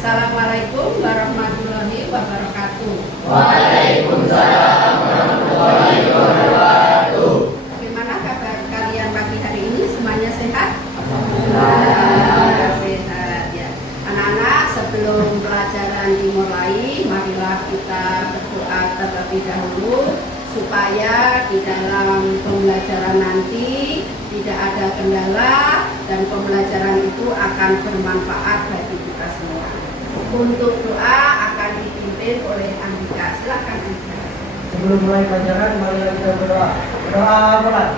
Assalamualaikum warahmatullahi wabarakatuh. Waalaikumsalam warahmatullahi wabarakatuh. Bagaimana kabar kalian pagi hari ini? Semuanya sehat? Alhamdulillah. Sehat ya. Anak-anak, sebelum pelajaran dimulai, marilah kita berdoa terlebih dahulu supaya di dalam pembelajaran nanti tidak ada kendala dan pembelajaran itu akan bermanfaat bagi kita semua. Untuk doa akan dipimpin oleh Andika. Silakan Andika. Sebelum mulai pelajaran, mari kita berdoa. Berdoa mulai.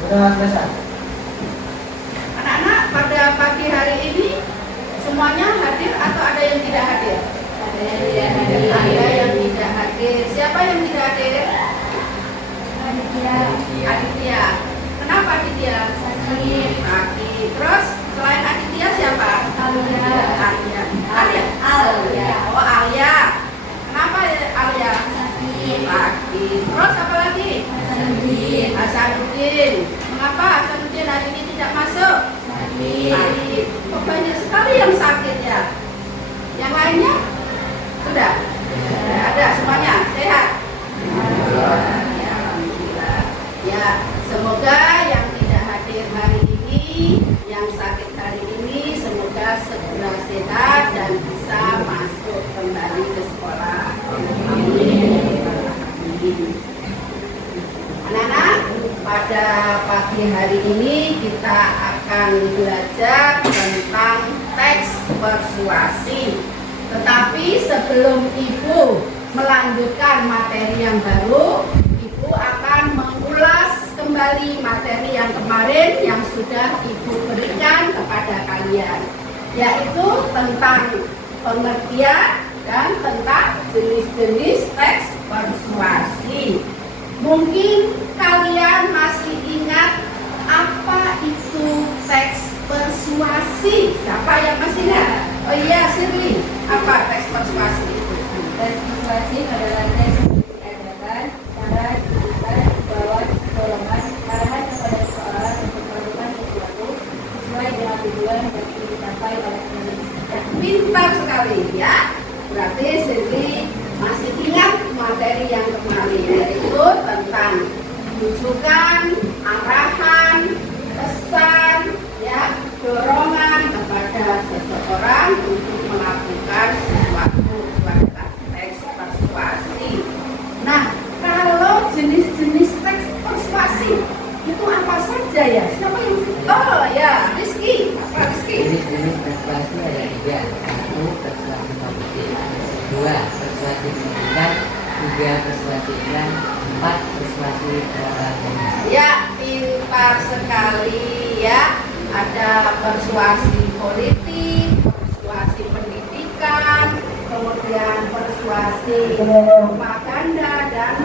Sudah selesai. Anak-anak, pada pagi hari ini semuanya hadir atau ada yang tidak hadir? Ada yang tidak hadir. Ada yang tidak hadir. Siapa yang tidak hadir? Aditya. Kenapa Aditya? Sakit. Terus selain Aditya siapa? Alia. Oh, Alia. Kenapa Alia? Sakit. Terus apa lagi? Hasanuddin. Mengapa Hasanuddin hari ini tidak masuk? Sakit. Oh, banyak sekali yang sakit ya. Yang lainnya sudah? Sudah ada semuanya sehat. Ya, alhamdulillah. Ya, semoga yang tidak hadir hari ini, yang sakit hari ini, semoga segera sehat dan bisa masuk kembali ke sekolah. Amin. Anak-anak, pada pagi hari ini kita akan belajar tentang teks persuasi. Tetapi sebelum Ibu melanjutkan materi yang baru, Ibu akan mengulas kembali materi yang kemarin yang sudah Ibu berikan kepada kalian, yaitu tentang pengertian dan tentang jenis-jenis teks persuasi. Mungkin kalian masih ingat apa itu teks persuasi? Siapa yang masih ingat? Oh iya, Sirli. Apa teks persuasi itu? Teks persuasi adalah teks edaran, syarat, tuntutan, imbauan, dorongan, arahan kepada seseorang untuk melakukan sesuatu sesuai dengan tujuan yang ingin dicapai oleh penulis. Pintar sekali ya. Berarti Sirli masih ingat materi yang kemarin, yaitu tentang rujukan, arahan, pesan, ya, dorongan kepada seseorang untuk melakukan sesuatu, teks persuasi. Nah, kalau jenis-jenis teks persuasi itu apa saja ya? Siapa yang? Oh ya, Rizky. Apa Rizky? Jenis-jenis persuasi ada 3. 1. Persuasi positif. 2. Persuasi pendidikan. 3. Persuasi iklan. 4. Persuasi propaganda. Ya, pintar sekali ya. Ada persuasi politik, persuasi pendidikan, kemudian persuasi propaganda dan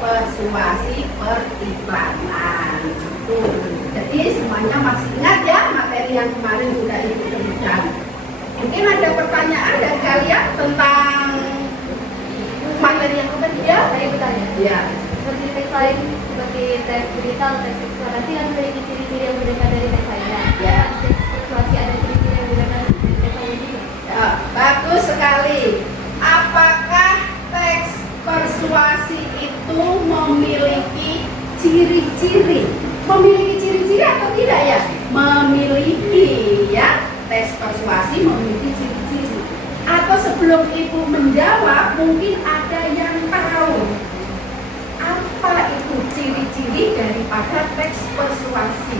persuasi periklanan. Jadi semuanya masih ingat ya materi yang kemarin sudah Ibu berikan. Mungkin ada pertanyaan dari kalian tentang materi yang kemarin ya? Saya bertanya, Ya. seperti teks lain, seperti teks berita atau teks persuasi yang memiliki ciri-ciri yang berbeda dari teks lainnya. Ya. Teks persuasi ada ciri-ciri yang berbeda dari teks lainnya juga. Ya, bagus sekali. Apakah teks persuasi itu memiliki ciri-ciri? Memiliki ciri-ciri atau tidak ya? Memiliki ya. Teks persuasi memiliki ciri-ciri. Atau sebelum Ibu menjawab, mungkin ada yang tahu apa itu ciri-ciri daripada teks persuasi.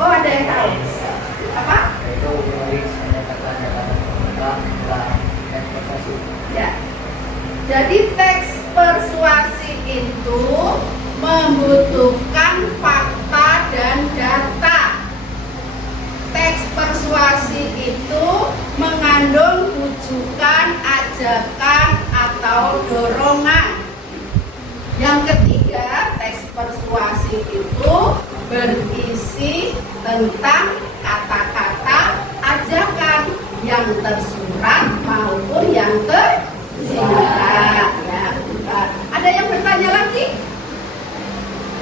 Oh, ada yang tahu? Apa? Yaitu menulis kata-kata dalam teks persuasi. Ya. Jadi teks persuasi itu membutuhkan fakta dan data. Teks persuasi itu mengandung rujukan, ajakan, atau dorongan. Yang ketiga, teks persuasi itu berisi tentang kata-kata ajakan yang tersurat maupun yang tersirat. Ya, ada yang bertanya lagi?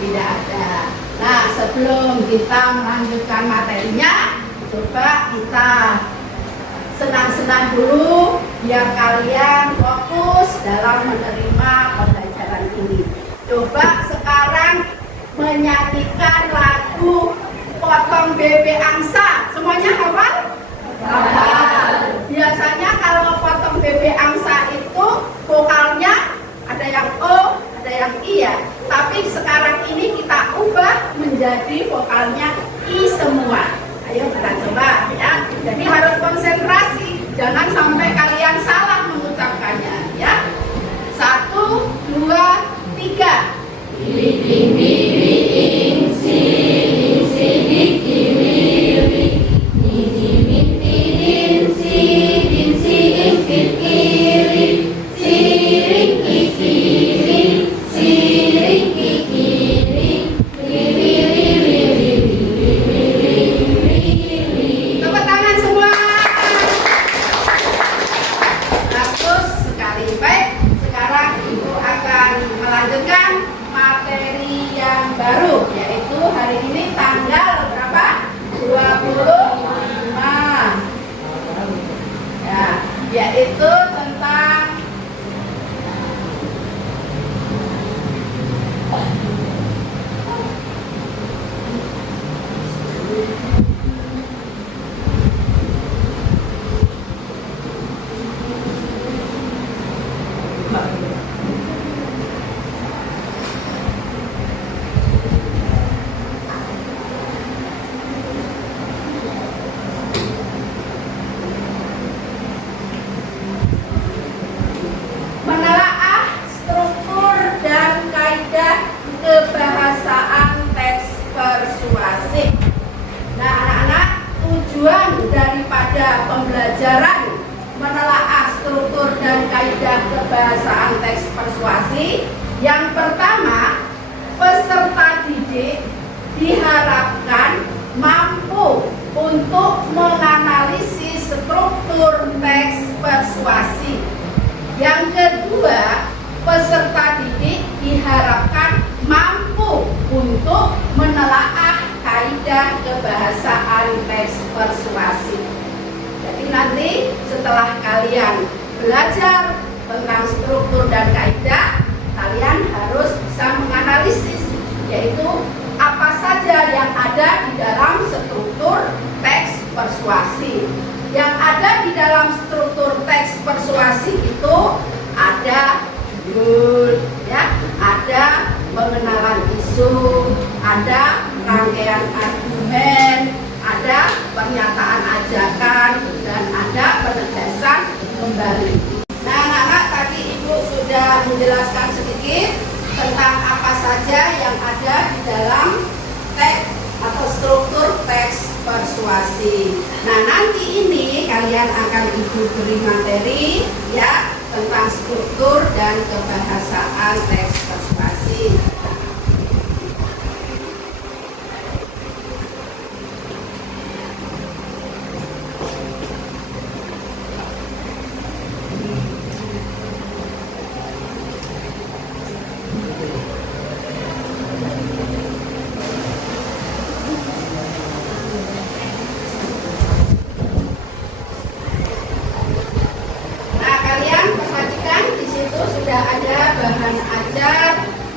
Tidak ada. Nah, sebelum kita melanjutkan materinya, coba kita senang-senang dulu biar kalian fokus dalam menerima pembelajaran ini. Coba sekarang menyanyikan lagu Potong Bebek Angsa. Semuanya hafal? Hafal. Biasanya kalau potong bebek angsa itu vokalnya ada yang O, ada yang I ya. Tapi sekarang ini kita ubah menjadi vokalnya I semua. Ayo kita coba ya. Jadi harus konsentrasi, jangan sampai kalian salah mengucapkannya ya. 1, 2, 3. Tepuk tangan semua. Bagus sekali. Baik, sekarang Ibu akan melanjutkan materi yang baru, yaitu hari ini tanggal berapa? 25 ya, yaitu tentang menelaah struktur dan kaidah kebahasaan teks persuasif. Nah, anak-anak, tujuan daripada pembelajaran menelaah struktur dan kaidah kebahasaan teks persuasif, yang pertama, peserta didik diharapkan mampu untuk menganalisis struktur teks persuasif. Yang kedua, peserta didik diharapkan mampu untuk menelaah kaidah kebahasaan teks persuasif. Jadi nanti setelah kalian belajar tentang struktur dan kaidah, kalian harus bisa menganalisis, yaitu apa saja yang ada di dalam struktur teks persuasif. Yang ada di dalam struktur teks persuasif itu ada judul, ya, ada pengenalan isu, ada rangkaian argumen, ada pernyataan ajakan, dan ada penegasan kembali. Nah, anak-anak, tadi Ibu sudah menjelaskan sedikit tentang apa saja yang ada di dalam teks atau struktur teks persuasif. Nah, nanti ini kalian akan Ibu beri materi ya tentang struktur dan kebahasaan teks persuasif.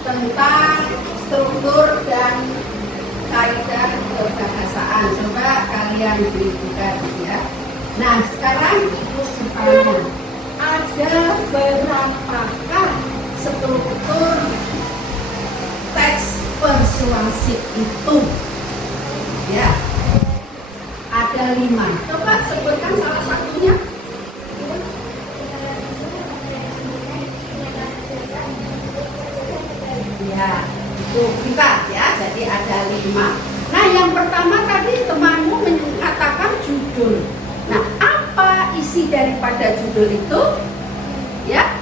Tentang struktur dan kaidah kebahasaan. Coba kalian buka ya. Nah, sekarang Ibu bertanya, ada berapakah struktur teks persuasif itu? Ya, ada 5. Coba sebutkan salah satunya. Ya, itu kita ya, jadi ada 5. Nah, yang pertama tadi temanmu mengatakan judul. Nah, apa isi daripada judul itu? Ya,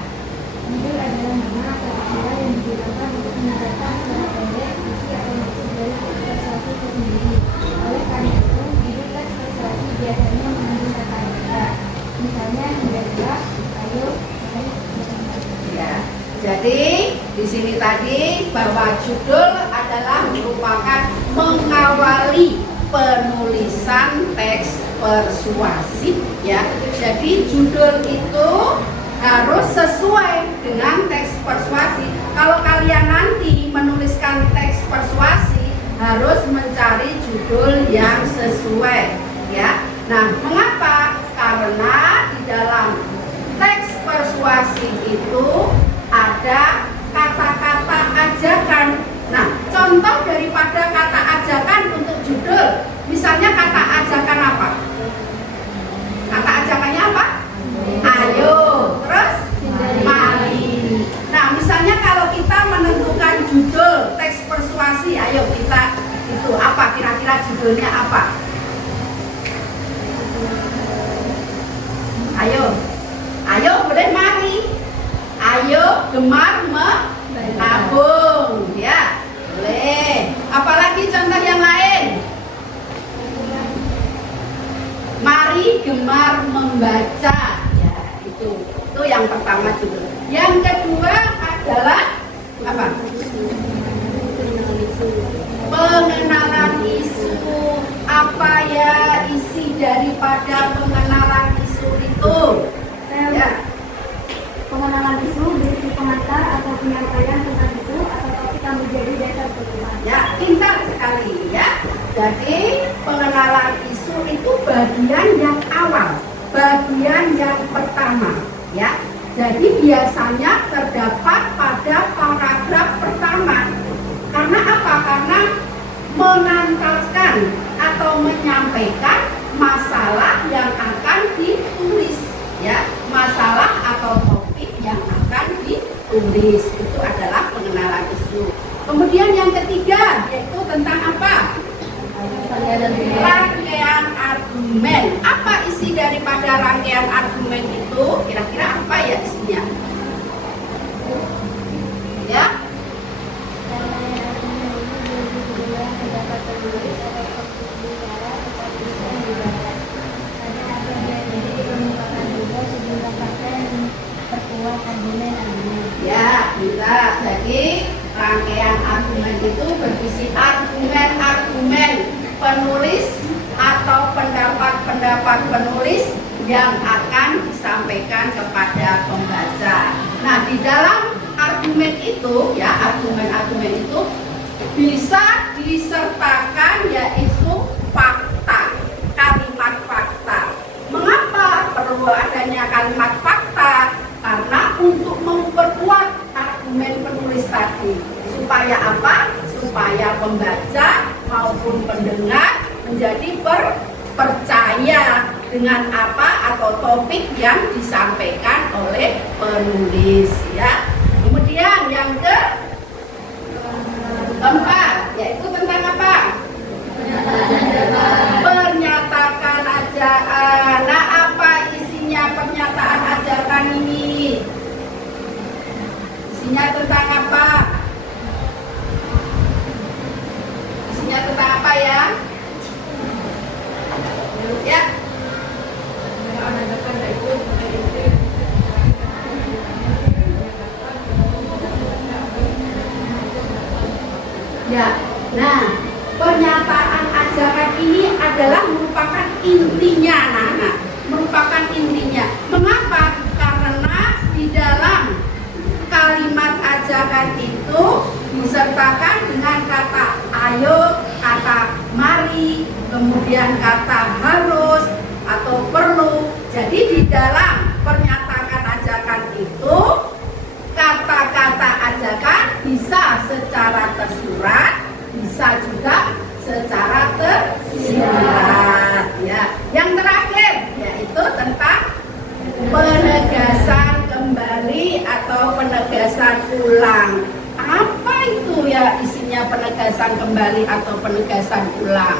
Judul adalah nama atau istilah yang digunakan untuk menyatakan secara pendek isi atau maksud dari teks persuasi itu sendiri. Oleh karena itu, judul teks persuasi biasanya mengandung kata-kata. Misalnya, menjawab, ayo, mari. ya. Jadi di sini tadi bahwa judul adalah merupakan mengawali penulisan teks persuasif ya. Jadi judul itu harus sesuai dengan teks persuasi. Kalau kalian nanti menuliskan teks persuasi harus mencari judul yang sesuai ya. Nah, mengapa? Karena di dalam teks persuasi itu ada kata-kata ajakan. Nah, contoh daripada kata ajakan untuk judul, misalnya kata ajakan apa? Kata ajakannya apa? Ayo, terus mari. Nah, misalnya kalau kita menentukan judul teks persuasi, ayo kita itu apa? Kira-kira judulnya apa? Ayo boleh mari. Ayo gemar menabung, ya boleh. Apalagi contoh yang lain? Mari gemar membaca, ya itu yang pertama judul. Yang kedua adalah apa? Pengenalan isu. Apa ya isi daripada pengenalan isu itu? Ya. Pengenalan isu berisi pengantar atau penyampaian tentang isu atau topik yang menjadi dasar pertemuan. Ya, pintar sekali ya. Jadi pengenalan isu itu bagian yang awal, bagian yang pertama ya. Jadi biasanya terdapat pada paragraf pertama. Karena apa? Karena mengantarkan atau menyampaikan masalah yang akan ditulis ya. Masalah atau topik yang akan ditulis itu adalah pengenalan isu. Kemudian yang ketiga yaitu tentang apa? Rangkaian argumen. Apa isi daripada rangkaian argumen itu? Kira-kira apa ya isinya? Ya? Ya, bisa. Jadi rangkaian argumen itu berisi argumen-argumen penulis atau pendapat-pendapat penulis yang akan disampaikan kepada pembaca. Nah, di dalam argumen itu, ya argumen-argumen itu bisa disertakan yaitu fakta, kalimat fakta. Mengapa perlu adanya kalimat fakta? Karena untuk memperkuat argumen penulis tadi. Supaya apa? Supaya pembaca maupun pendengar menjadi percaya dengan apa atau topik yang disampaikan oleh penulis ya. Kemudian yang keempat yaitu tentang apa? Pernyataan ajakan. Nah, apa isinya pernyataan ajakan ini? Isinya tentang apa? Isinya tentang apa ya? Ya. Ya. Nah, pernyataan ajakan ini adalah merupakan intinya, anak-anak. Merupakan intinya. Mengapa? Karena di dalam kalimat ajakan itu disertakan dengan kata ayo, kata mari, kemudian kata harus atau perlu. Jadi di dalam pernyataan ajakan itu kata-kata ajakan bisa secara tersurat, bisa juga secara tersirat ya. Yang terakhir yaitu tentang penegasan kembali atau penegasan ulang. Apa itu ya isinya penegasan kembali atau penegasan ulang?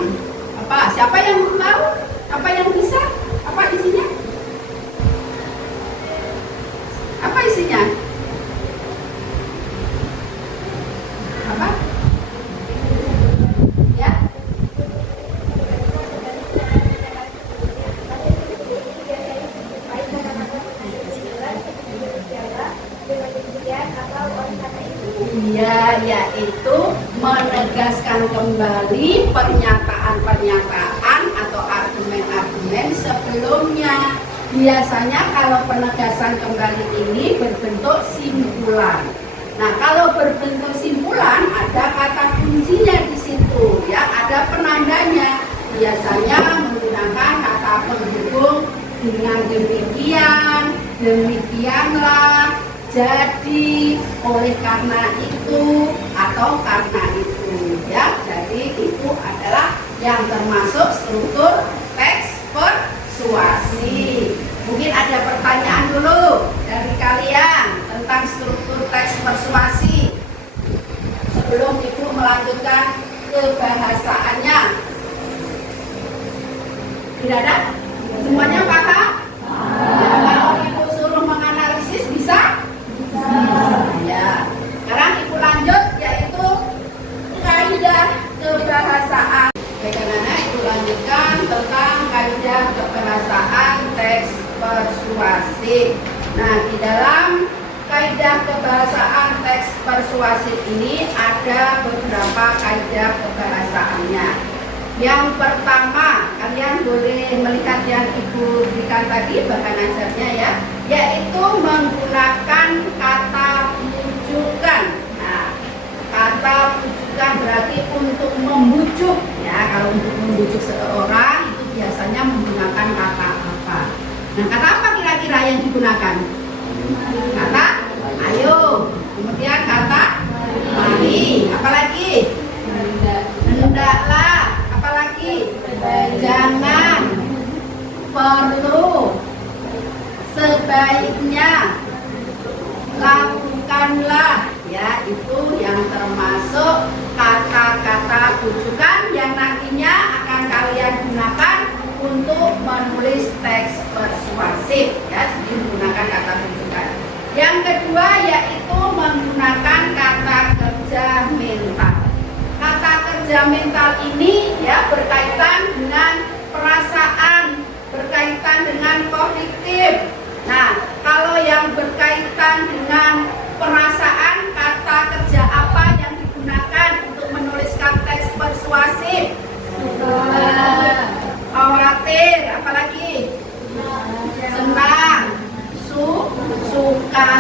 Apa? Siapa yang tahu? Apa yang bisa? Apa isinya? Apa isinya? Apa? Ya? Iya, yaitu menegaskan kembali pernyataan-pernyataan atau argumen-argumen sebelumnya. Biasanya kalau penegasan kembali ini berbentuk simpulan. Nah, kalau berbentuk simpulan ada kata kuncinya di situ, ya, ada penandanya. Biasanya menggunakan kata penghubung dengan demikian, demikianlah, jadi, oleh karena itu, atau karena itu, ya. Jadi itu adalah yang termasuk struktur teks persuasi. Mungkin ada pertanyaan dulu dari kalian tentang struktur teks persuasi sebelum Ibu melanjutkan ke bahasaannya. Tidak ada? Semuanya paham? Ya, kalau Ibu suruh menganalisis bisa? Ya. Sekarang Ibu lanjut, yaitu kaidah kebahasaan. Bagaimana Ibu lanjutkan tentang kaidah kebahasaan teks persuasif. Nah, di dalam kaidah kebahasaan teks persuasif ini ada beberapa kaidah kebahasaannya. Yang pertama, kalian boleh melihat yang Ibu berikan tadi bahan ajarnya, ya, yaitu menggunakan kata rujukan. Nah, kata rujukan berarti untuk membujuk, ya. Kalau untuk membujuk seseorang itu biasanya menggunakan kata apa? Nah, kata apa kira-kira yang digunakan? Kata ayo, kemudian kata mari, apalagi? Hendaklah, apalagi? Jangan, perlu, sebaiknya, lakukanlah, ya. Itu yang termasuk kata-kata rujukan yang nantinya akan kalian gunakan untuk menulis teks persuasif, ya. Jadi menggunakan kata rujukan. Yang kedua yaitu menggunakan kata kerja mental. Kata kerja mental ini, ya, berkaitan dengan perasaan, berkaitan dengan kognitif. Nah, kalau yang berkaitan dengan perasaan, kata kerja apa yang digunakan untuk menuliskan teks persuasif? Khawatir, apalagi? Senang, suka.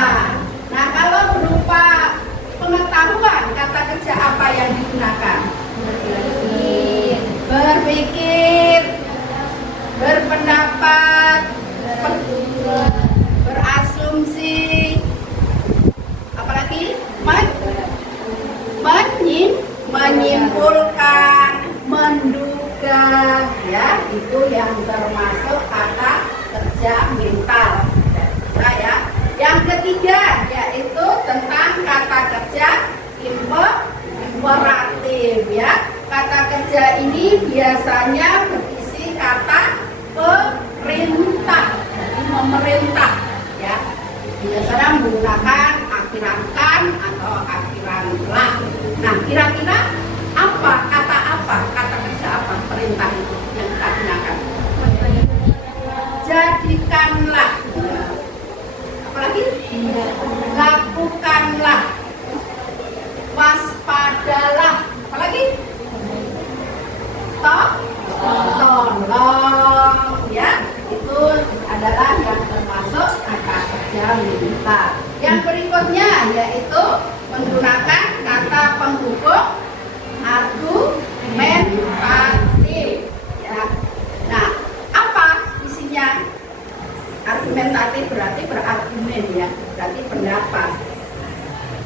Nah, kalau berupa pengetahuan, kata kerja apa yang digunakan? Berpikir, berpendapat, berasumsi, apalagi? Menyimpulkan, menduga, ya. Itu yang termasuk kata kerja mental, ya. Yang ketiga yaitu tentang kata kerja imperatif, ya. Kata kerja ini biasanya berisi kata perintah, jadi memerintah, ya. Biasanya menggunakan akhiran atau akhiranlah. Nah, kira-kira apa kata kerja apa perintah itu yang kita gunakan? Jadikanlah, apalagi? Lakukanlah, waspadalah, apalagi? Tolong, ya. Itu adalah yang termasuk kata kerja minta. Yang berikutnya yaitu menggunakan kata penghubung argumentatif, ya. Nah, apa isinya? Argumentatif berarti berargumen, ya, berarti pendapat.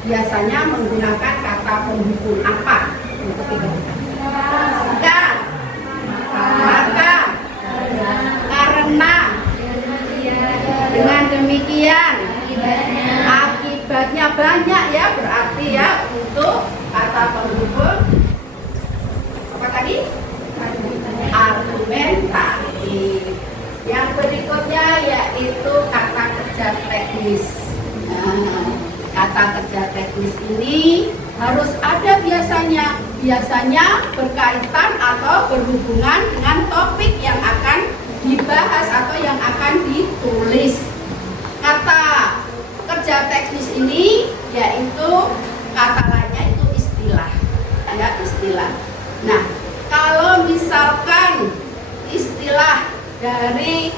Biasanya menggunakan kata penghubung apa untuk itu? Bukan, maka, karena, dengan demikian, akibatnya banyak, ya, berarti, ya, untuk kata penghubung apa tadi? Argumentatif. Yang berikutnya yaitu kata kerja teknis. Nah, kata kerja teknis ini harus ada biasanya berkaitan atau berhubungan dengan topik yang akan dibahas atau yang akan ditulis. Kata kerja teknis ini yaitu kata lainnya itu istilah. dari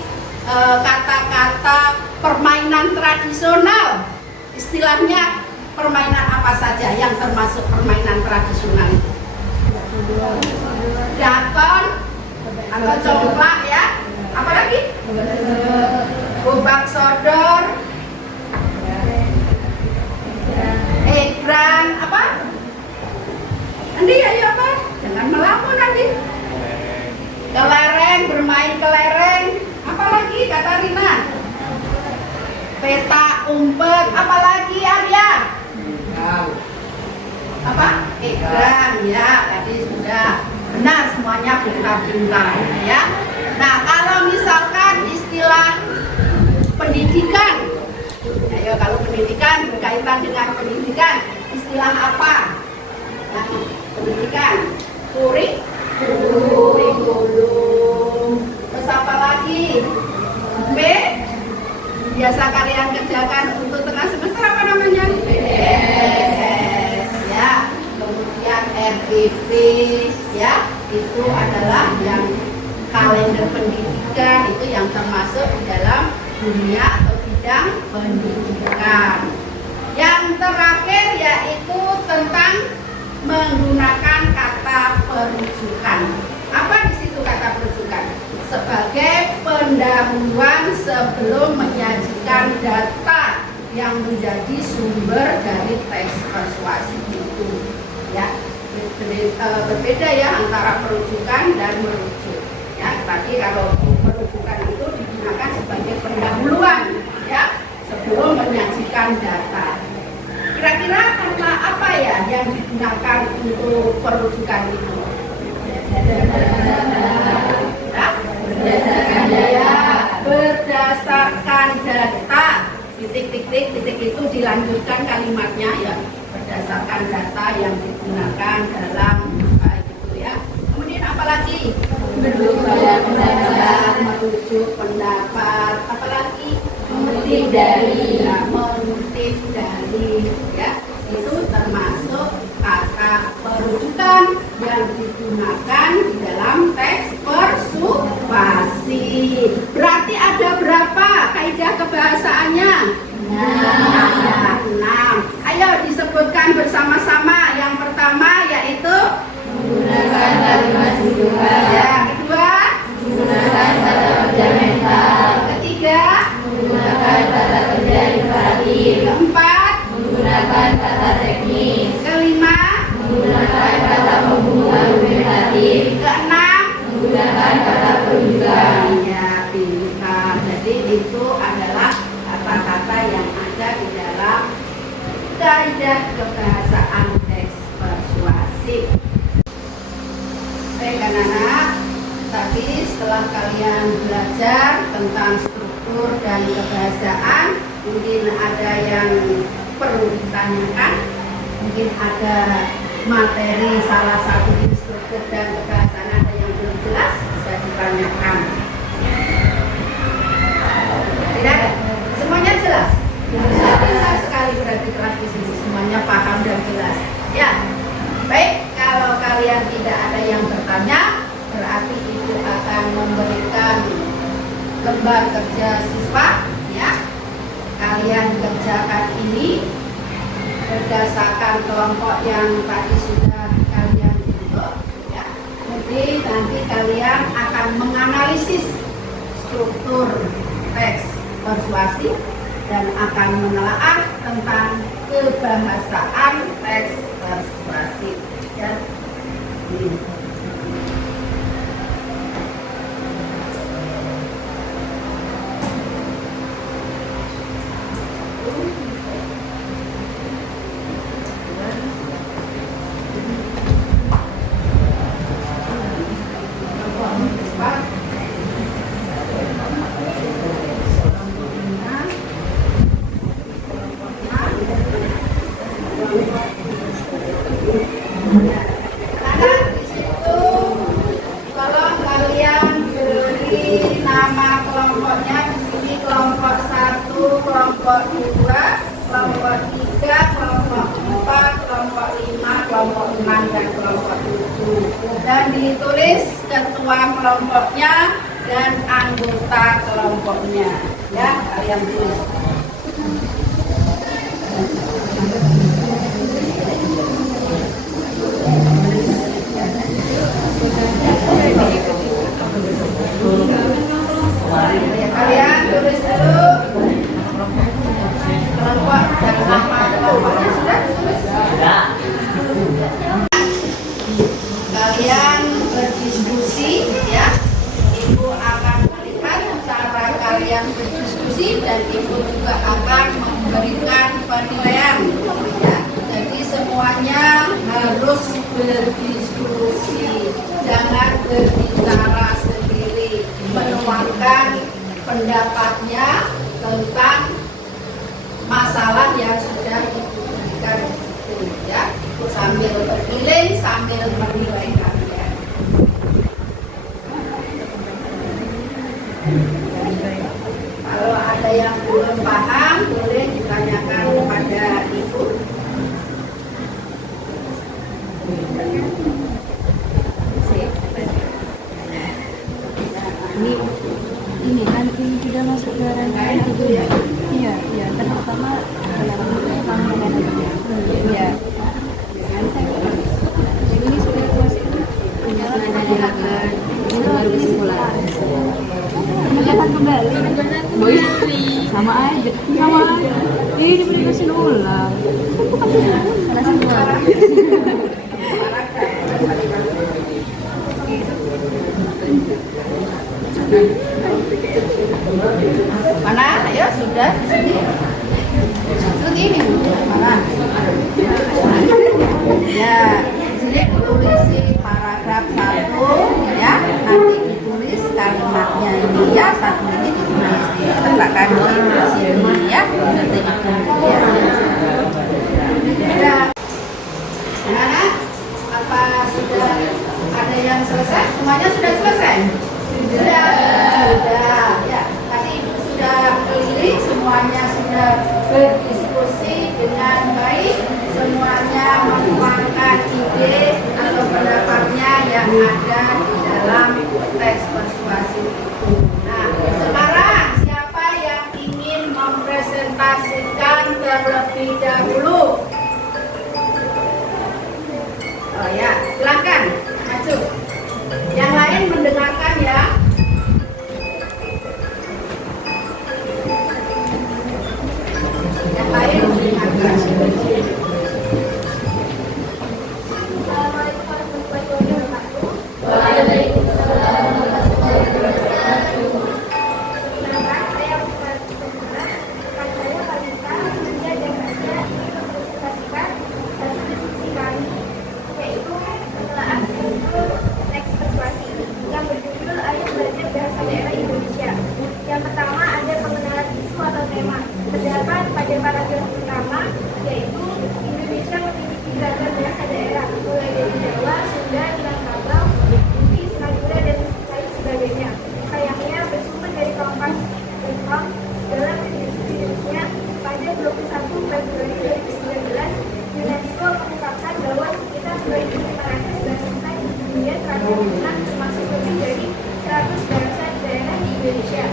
kata-kata permainan tradisional. Istilahnya permainan apa saja yang termasuk permainan tradisional itu? Dakon atau congklak ya. Apalagi? Gobak sodor, egrang, apa? Nanti ayo apa? Jangan melamun nanti. Kelereng, bermain kelereng. Apalagi kata Rina? Peta umpet. Apalagi Arya? Apa? Egrang ya. Tadi sudah benar semuanya pintar-pintar ya. Nah kalau misalkan istilah pendidikan, ayo kalau pendidikan berkaitan dengan pendidikan, istilah apa? Nah, pendidikan, kurikulum. Terus apa lagi? B, biasa kalian kerjakan untuk tengah semester apa namanya? BPS ya. Kemudian RPP ya, itu adalah yang kalender pendidikan, itu yang termasuk di dalam dunia atau bidang pendidikan. Yang terakhir yaitu tentang menggunakan kata perujukan. Apa di situ kata perujukan? Sebagai pendahuluan sebelum menyajikan data yang menjadi sumber dari teks persuasi itu. Ya, berbeda ya antara perujukan dan merujuk. Ya, tadi kalau perujukan itu digunakan sebagai pendahuluan ya sebelum menyajikan data. Kira-kira karena apa ya yang digunakan untuk perujukan itu? Berdasarkan data. Titik itu dilanjutkan kalimatnya ya, berdasarkan data yang digunakan dalam gitu ya. Kemudian apalagi? Merujuk pendapat, apalagi? Mengutip dari ya, itu termasuk kata perujukan yang digunakan di dalam teks persuasi. Berarti ada berapa kaidah kebahasaannya? 6. Ayo disebutkan bersama-sama. Yang pertama yaitu menggunakan kalimat tujuan. Ya, kedua menggunakan kata kerja mental. Ketiga menggunakan kata kerja imperatif. Keempat menggunakan kata teknis. Kelima menggunakan kata pembukaan argumentatif. Keenam menggunakan kata perujukan. Ya, pintar. Jadi itu adalah kata-kata yang ada di dalam kaidah kebahasaan teks persuasif. Baik anak-anak, tadi setelah kalian belajar tentang struktur dan kebahasaan, mungkin ada yang perlu ditanyakan, mungkin ada materi salah satu di struktur dan kebahasaan ada yang belum jelas, bisa ditanyakan. Tidak ada? Semuanya jelas? Jelas sekali berarti kelas di sini semuanya paham dan jelas. Ya, baik. Kalau kalian tidak ada yang bertanya, berarti itu akan memberikan lembar kerja siswa. Ya, kalian kerjakan ini berdasarkan kelompok yang tadi sudah kalian bentuk. Ya, jadi nanti kalian akan menganalisis struktur teks persuasi dan akan menelaah tentang kebahasaan teks persuasi. Ya. Kelompok 2, kelompok 3, kelompok 4, kelompok 5, kelompok 6, dan kelompok 7. Dan ditulis ketua kelompoknya dan anggota kelompoknya. Ya, kalian tulis. Ya, kalian tulis dulu. Kelompok dan nama kelompoknya sudah ditulis. Kalian berdiskusi ya. Ibu akan melihat cara kalian berdiskusi dan ibu juga akan memberikan penilaian ya. Jadi semuanya harus berdiskusi, jangan berbicara sendiri, menuangkan pendapatnya tentang masalah yang sudah diberikan itu ya, sambil berkeliling sambil menilai kalian. Kalau ada yang belum paham boleh ditanyakan kepada ibu. Ini kan ini tidak masuk ke rangkaian itu ya. Iya, iya. Kan pertama iya. Ini sudah masuk. Ini baru sekolah. Mencatat kembali. Sama aja. Sama aja. Ini boleh kasih ulang. Kasih ulang. Mana? Ayo sudah di sini. Ini mana? Ya, di sini tulis paragraf 1 ya. Nanti ditulis kalimatnya ini ya. Satu ini ditulis diletakkan di sini ya. Nanti ya. Nah, apa sudah ada yang selesai? Semuanya sudah selesai? Sudah ya. Tadi ibu sudah keliling, semuanya sudah berdiskusi dengan baik, semuanya menuangkan ide atau pendapatnya yang ada di dalam teks persuasi itu. Nah, sekarang siapa yang ingin mempresentasikan terlebih dahulu? Oh ya, silakan maju. Yang lain mendengarkan ya. Yang lain mendengarkan. Assalamualaikum warahmatullahi wabarakatuh. Waalaikumsalam warahmatullahi wabarakatuh. Perkenalkan, saya Bukhari Sempurna. Rekan saya Kalista, Dinda dan Basya ingin mempresentasikan hasil diskusi kami, yaitu penelaahan struktur teks persuasi yang berjudul Ayo Belajar Bahasa Daerah Indonesia. Yang pertama ada pengenalan isu atau tema. Terdapat pada paragraf pertama, yaitu Indonesia memiliki beragam bahasa daerah, mulai dari Jawa, Sunda, Minangkabau, Bugis, Madura, dan lain sebagainya. Sayangnya bersumber dari Kompas.com dalam rilisnya pada 21 Februari 2019, UNESCO mengungkapkan bahwa sekitar 2.500 bahasa di dunia telah digunakan, termasuk lebih dari 100 bahasa daerah di Indonesia.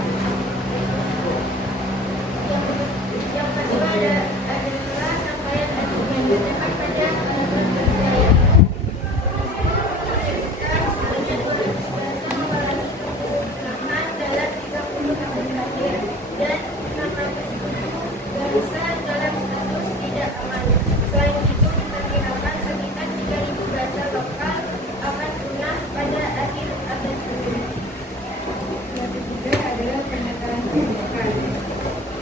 Yang kedua adalah rangkaian argumen terdapat pada budaya. Dalam 30 tahun terakhir dan 87 bahasa dalam status tidak aman. Selain itu, diperkirakan sekitar 3.000 bahasa lokal akan punah pada akhir abad ini. Yang ketiga adalah penataan kebijakan.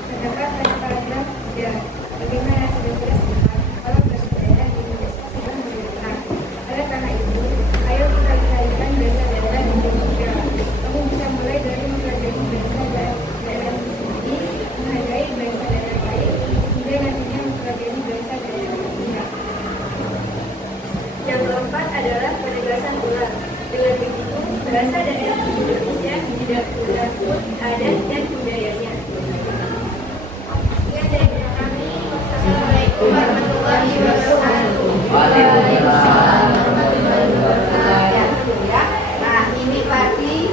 Terdapat pada paragraf 3, bagaimana sudah jelas kalau bahasa daerah di Indonesia sudah menurunkan. Oleh karena itu, ayo kita lestarikan bahasa daerah di Indonesia. Kamu bisa mulai dari mempelajari bahasa daerah sendiri, menghargai bahasa daerah lain, hingga nantinya mempelajari bahasa daerah lainnya. Yang keempat adalah penegasan ulang. Dengan begitu, bahasa daerah di Indonesia tidak pun adat dan budayanya. Sekian dari kami. Wassalamualaikum warahmatullahi wabarakatuh. Ya. Nah, ini tadi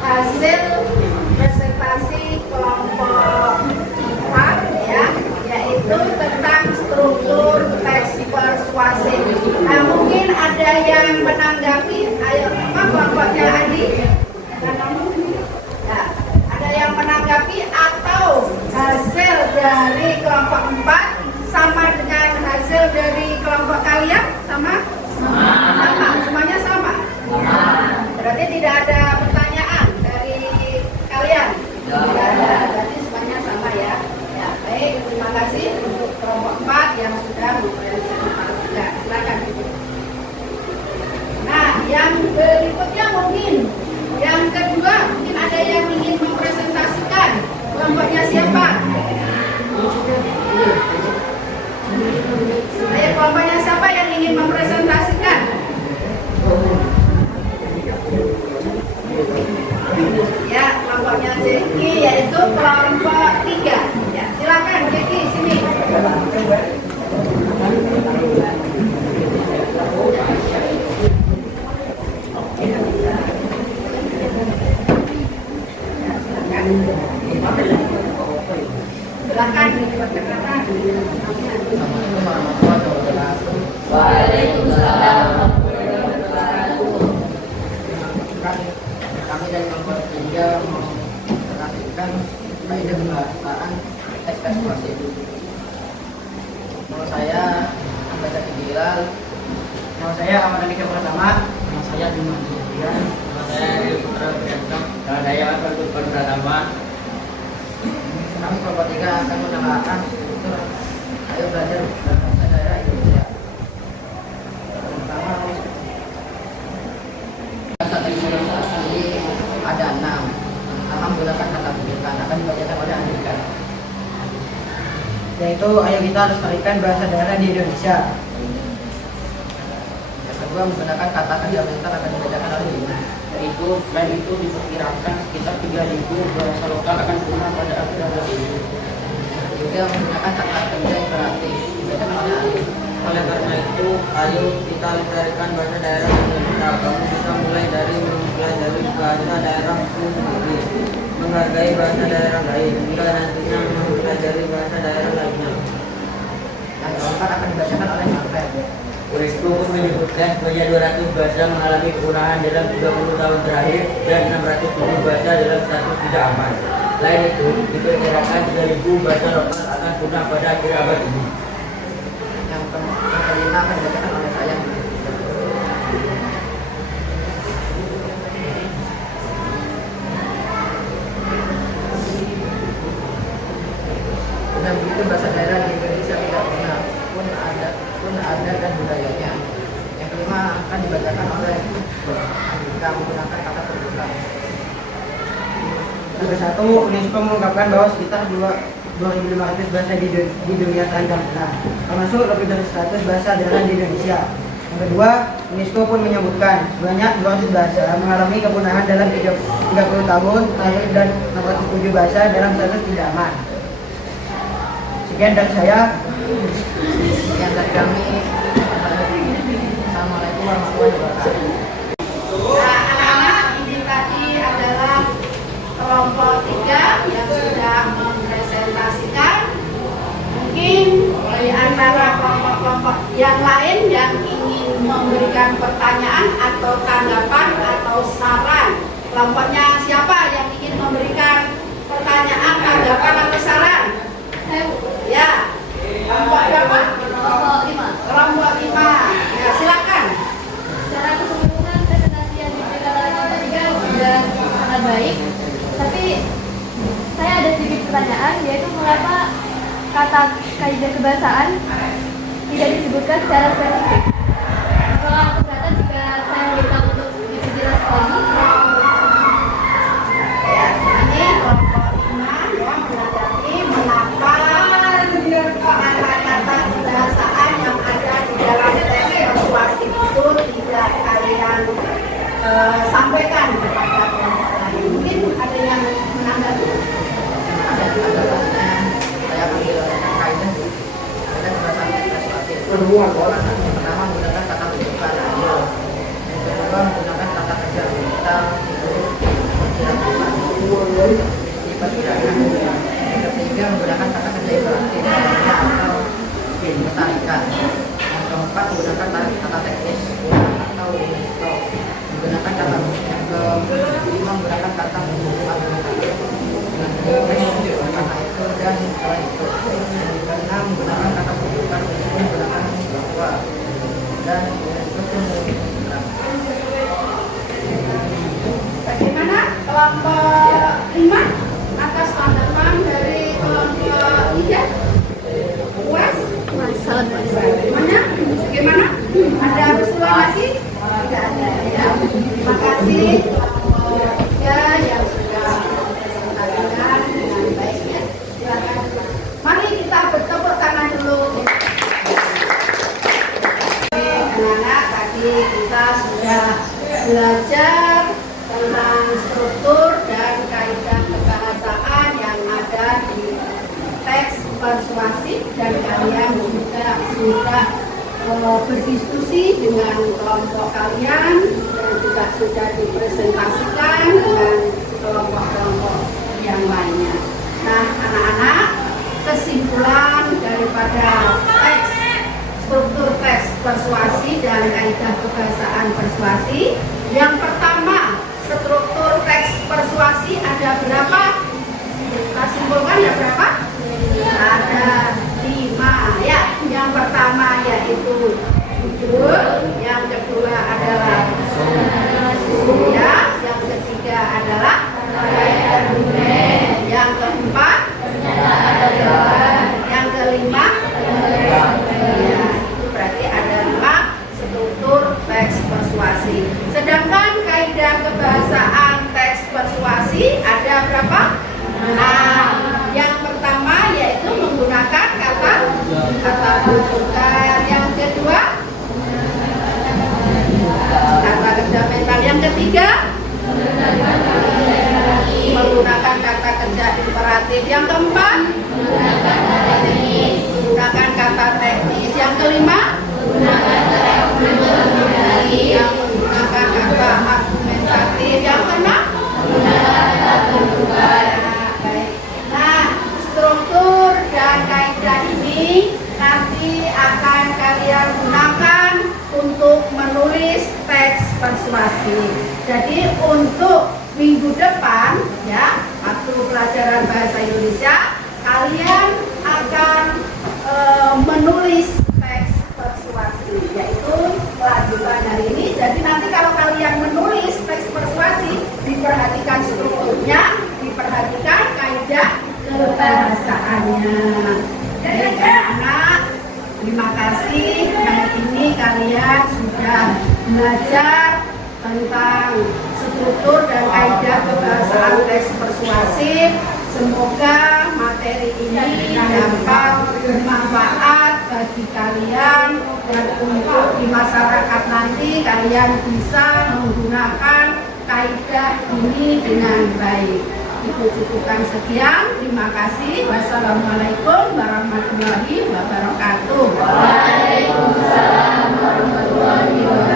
hasil Mungkin ada yang menanggapi, ayo apa kelompoknya Andi? Ya, ada yang menanggapi atau hasil dari kelompok 4 sama dengan hasil dari kelompok kalian? Sama? Sama, semuanya sama? Berarti tidak ada pertanyaan dari kalian? Tidak ada, berarti semuanya sama ya. Ya, baik, terima kasih untuk kelompok 4 yang sudah mempresentasikan. Silakan. Nah, yang berikutnya mungkin yang kedua, mungkin ada yang ingin mempresentasikan. Kelompoknya siapa? Ayo, kelompoknya siapa yang ingin mempresentasikan? Ya, kelompoknya Jeki, yaitu kelompok 3. Ya, silakan Jeki, sini. Silakan diperkenalkan. Waalaikumsalam. Kami dari kelompok 3 memperhatikan kaidah pembahasan ekspektasi. Nama saya Ambasa Bilal. Nama saya Ahmad Andika Pratama. Nama saya Dimas Julian. Nama saya Rio Putra Prianto. Nama saya Fardu Pratama. Kami kelompok 3 akan menambahkan struktur ayo belajar bahasa daerah Indonesia. Pertama, bahasa Indonesia ini ada 6. Pertama menggunakan kata bukan akan dibacakan oleh Andika. Yaitu ayo kita lestarikan bahasa daerah di Indonesia. Yang kedua menggunakan kata fundamental akan dibacakan oleh Dina. Selain itu diperkirakan sekitar 3.000 bahasa lokal akan punah pada akhir abad ini. Juga menggunakan kata kerja imperatif dibacakan oleh Ali. Oleh karena itu, ayo kita lestarikan bahasa daerah Indonesia. Kamu bisa mulai dari mempelajari bahasa daerahku sendiri, menghargai bahasa daerah lain, hingga nantinya mempelajari bahasa daerah lainnya. Yang keempat akan dibacakan oleh Alfred. UNESCO pun menyebutkan sebanyak 200 bahasa mengalami kepunahan dalam 30 tahun terakhir dan 607 bahasa dalam status tidak aman. Selain itu, diperkirakan 3.000 bahasa lokal akan punah pada akhir abad ini. Yang kelima akan dibacakan oleh saya. Dan begitu bahasa daerah di Indonesia tidak punah, pun ada dan budayanya. Yang kelima akan dibacakan oleh Andika menggunakan kata terbuka. Yang ke-1, UNESCO mengungkapkan bahwa sekitar 2.500 bahasa di dunia terancam punah, termasuk lebih dari 100 bahasa daerah di Indonesia. Yang kedua, UNESCO pun menyebutkan sebanyak 200 bahasa mengalami kepunahan dalam 30 tahun terakhir dan 607 bahasa dalam status tidak aman. Sekian dari saya. Sekian dari kami. Assalamualaikum warahmatullahi wabarakatuh. Nah, anak-anak, ini tadi adalah kelompok 3 yang sudah mempresentasikan. Mungkin di antara kelompok-kelompok yang lain yang ingin memberikan pertanyaan atau tanggapan atau saran. Kelompoknya siapa yang ingin memberikan pertanyaan, tanggapan atau saran? Ya, kelompok berapa? Kelompok 5. Kelompok 5. Ya, silakan. Secara keseluruhan presentasi yang diberikan oleh kelompok 3 sudah sangat baik. Tapi saya ada sedikit pertanyaan, yaitu mengapa kata kaidah kebahasaan tidak disebutkan secara spesifik? Apakah keberatan jika saya minta untuk diperjelas lagi? Ya, ini kelompok 5 ya menanggapi mengapa kata-kata kebahasaan yang ada di dalam teks persuasif itu tidak kalian sampaikan kepada kelompok lain. Mungkin ada yang menanggapi. Saya panggil kaidah bahasa persuasif. Yang pertama menggunakan kata terbuka. Yang kedua menggunakan kata kerja kita diperkirakan. Yang ketiga menggunakan kata kerja imperatif atau melestarikan. Yang keempat menggunakan kata teknis Bagaimana kelompok 5 atas tanggapan dari kelompok 3? Puas? Sangat puas. Bagaimana? Bagaimana? Ada usulan lagi? Tidak ada ya. Terima kasih kelompok 3 yang sudah mempresentasikan dengan baik ya. Silakan. Mari kita bertepuk tangan dulu. Anak-anak, tadi kita sudah belajar tentang struktur dan kaidah kebahasaan yang ada di teks persuasif dan kalian juga sudah berdiskusi dengan kelompok kalian dan juga sudah dipresentasikan dengan kelompok-kelompok yang lainnya. Nah, anak-anak, kesimpulan daripada teks struktur teks persuasi dan kaidah kebahasaan persuasi. Yang pertama, struktur teks persuasi ada berapa? Kita simpulkan ada berapa? Ada 5 ya. Yang pertama yaitu judul, yang kedua adalah ya, yang ketiga adalah yang keempat, yang kelima ya, itu berarti ada 5 struktur teks persuasi. Sedangkan kaidah kebahasaan teks persuasi ada berapa? Yang pertama yaitu menggunakan kata rujukan. Yang kedua kata kerja mental. Yang ketiga menggunakan kata kerja imperatif. Yang keempat menggunakan kata teknis. Yang kelima yang menggunakan kata argumentatif. Yang keenam nah, struktur dan kaidah ini nanti akan kalian gunakan untuk menulis teks persuasi. Jadi untuk minggu depan ya, waktu pelajaran bahasa Indonesia, kalian akan menulis teks persuasi, yaitu kelanjutan hari ini. Jadi nanti kalau kalian menulis teks persuasi, diperhatikan strukturnya, diperhatikan kaidah kebahasaannya. Jadi anak-anak, terima kasih. Hari ini kalian sudah belajar tentang struktur dan kaidah kebahasaan teks persuasif. Semoga materi ini dapat bermanfaat bagi kalian dan untuk di masyarakat nanti kalian bisa menggunakan kaidah ini dengan baik. Itu cukupkan sekian. Terima kasih. Wassalamualaikum warahmatullahi wabarakatuh. Waalaikumsalam warahmatullahi wabarakatuh.